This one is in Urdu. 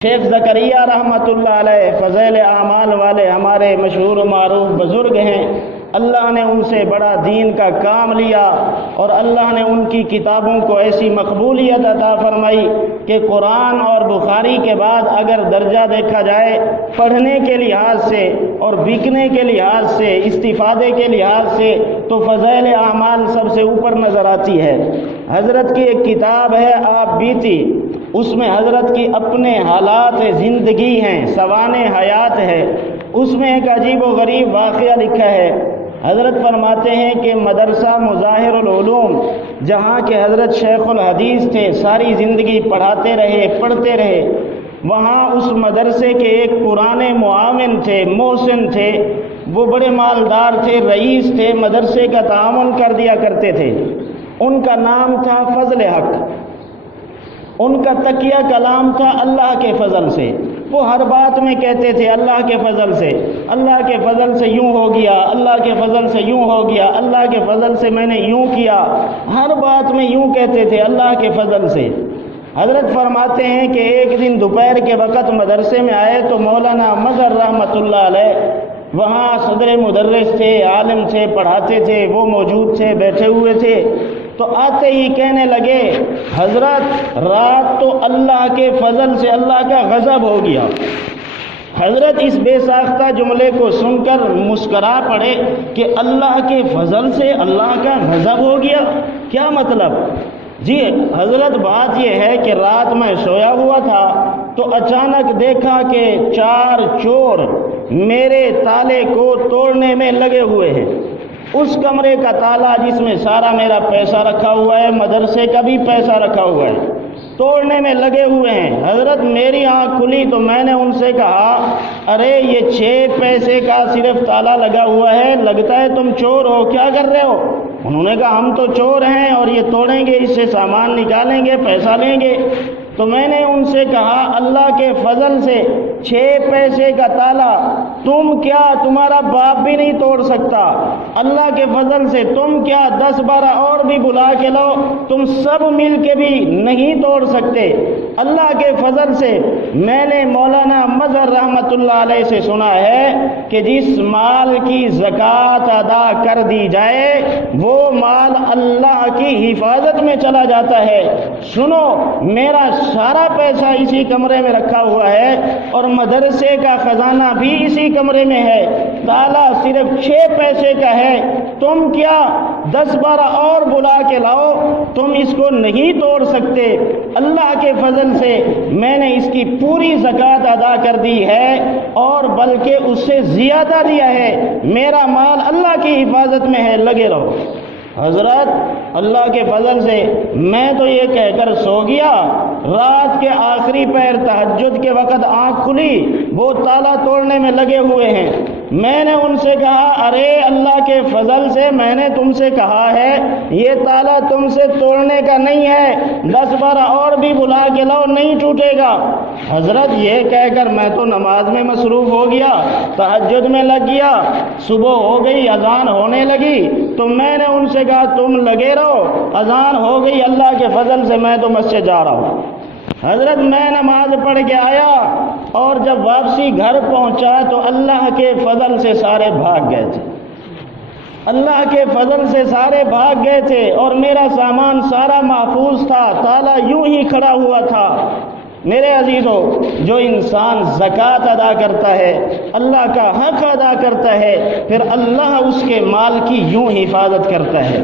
شیخ زکریا رحمۃ اللہ علیہ فضیل اعمال والے ہمارے مشہور و معروف بزرگ ہیں۔ اللہ نے ان سے بڑا دین کا کام لیا اور اللہ نے ان کی کتابوں کو ایسی مقبولیت عطا فرمائی کہ قرآن اور بخاری کے بعد اگر درجہ دیکھا جائے پڑھنے کے لحاظ سے اور بکنے کے لحاظ سے، استفادے کے لحاظ سے، تو فضیل اعمال سب سے اوپر نظر آتی ہے۔ حضرت کی ایک کتاب ہے آپ بیتی، اس میں حضرت کی اپنے حالات زندگی ہیں، سوانح حیات ہے۔ اس میں ایک عجیب و غریب واقعہ لکھا ہے۔ حضرت فرماتے ہیں کہ مدرسہ مظاہر العلوم، جہاں کے حضرت شیخ الحدیث تھے، ساری زندگی پڑھاتے رہے، پڑھتے رہے، وہاں اس مدرسے کے ایک پرانے معاون تھے، محسن تھے، وہ بڑے مالدار تھے، رئیس تھے، مدرسے کا تعاون کر دیا کرتے تھے۔ ان کا نام تھا فضل حق۔ ان کا تکیہ کلام تھا اللہ کے فضل سے۔ وہ ہر بات میں کہتے تھے اللہ کے فضل سے، اللہ کے فضل سے یوں ہو گیا، اللہ کے فضل سے یوں ہو گیا، اللہ کے فضل سے میں نے یوں کیا، ہر بات میں یوں کہتے تھے اللہ کے فضل سے۔ حضرت فرماتے ہیں کہ ایک دن دوپہر کے وقت مدرسے میں آئے تو مولانا مظہر رحمۃ اللہ علیہ وہاں صدر مدرس تھے، عالم تھے، پڑھاتے تھے، وہ موجود تھے، بیٹھے ہوئے تھے۔ تو آتے ہی کہنے لگے حضرت رات تو اللہ کے فضل سے اللہ کا غضب ہو گیا۔ حضرت اس بے ساختہ جملے کو سن کر مسکرا پڑے کہ اللہ کے فضل سے اللہ کا غضب ہو گیا، کیا مطلب؟ جی حضرت بات یہ ہے کہ رات میں سویا ہوا تھا تو اچانک دیکھا کہ 4 چور میرے تالے کو توڑنے میں لگے ہوئے ہیں۔ اس کمرے کا تالا جس میں سارا میرا پیسہ رکھا ہوا ہے، مدرسے کا بھی پیسہ رکھا ہوا ہے، توڑنے میں لگے ہوئے ہیں۔ حضرت میری آنکھ کھلی تو میں نے ان سے کہا ارے یہ 6 پیسے کا صرف تالا لگا ہوا ہے، لگتا ہے تم چور ہو، کیا کر رہے ہو؟ انہوں نے کہا ہم تو چور ہیں اور یہ توڑیں گے، اس سے سامان نکالیں گے، پیسہ لیں گے۔ تو میں نے ان سے کہا اللہ کے فضل سے 6 پیسے کا تالا تم کیا، تمہارا باپ بھی نہیں توڑ سکتا، اللہ کے فضل سے تم کیا 10-12 اور بھی بلا کے لو، تم سب مل کے بھی نہیں توڑ سکتے۔ اللہ کے فضل سے میں نے مولانا مظہر رحمۃ اللہ علیہ سے سنا ہے کہ جس مال کی زکوٰۃ ادا کر دی جائے وہ مال اللہ کی حفاظت میں چلا جاتا ہے۔ سنو میرا سارا پیسہ اسی کمرے میں رکھا ہوا ہے اور مدرسے کا خزانہ بھی اسی کمرے میں ہے، تالا صرف 6 پیسے کا ہے، تم کیا 10-12 اور بلا کے لاؤ، تم اس کو نہیں توڑ سکتے۔ اللہ کے فضل سے میں نے اس کی پوری زکوٰۃ ادا کر دی ہے اور بلکہ اس سے زیادہ دیا ہے، میرا مال اللہ کی حفاظت میں ہے، لگے رہو۔ حضرت اللہ کے فضل سے میں تو یہ کہہ کر سو گیا، رات کے آخری پہر تہجد کے وقت آنکھ کھلی، وہ تالا توڑنے میں لگے ہوئے ہیں۔ میں نے ان سے کہا ارے اللہ کے فضل سے میں نے تم سے کہا ہے یہ تالا تم سے توڑنے کا نہیں ہے، 10-12 اور بھی بلا کے لاؤ، نہیں ٹوٹے گا۔ حضرت یہ کہہ کر میں تو نماز میں مصروف ہو گیا، تہجد میں لگ گیا، صبح ہو گئی، اذان ہونے لگی تو میں نے ان سے کہا تم لگے رہو، اذان ہو گئی، اللہ کے فضل سے میں تو مسجد جا رہا ہوں۔ حضرت میں نماز پڑھ کے آیا اور جب واپسی گھر پہنچا تو اللہ کے فضل سے سارے بھاگ گئے تھے، اللہ کے فضل سے سارے بھاگ گئے تھے اور میرا سامان سارا محفوظ تھا، تالا یوں ہی کھڑا ہوا تھا۔ میرے عزیزو، جو انسان زکوٰۃ ادا کرتا ہے، اللہ کا حق ادا کرتا ہے، پھر اللہ اس کے مال کی یوں حفاظت کرتا ہے۔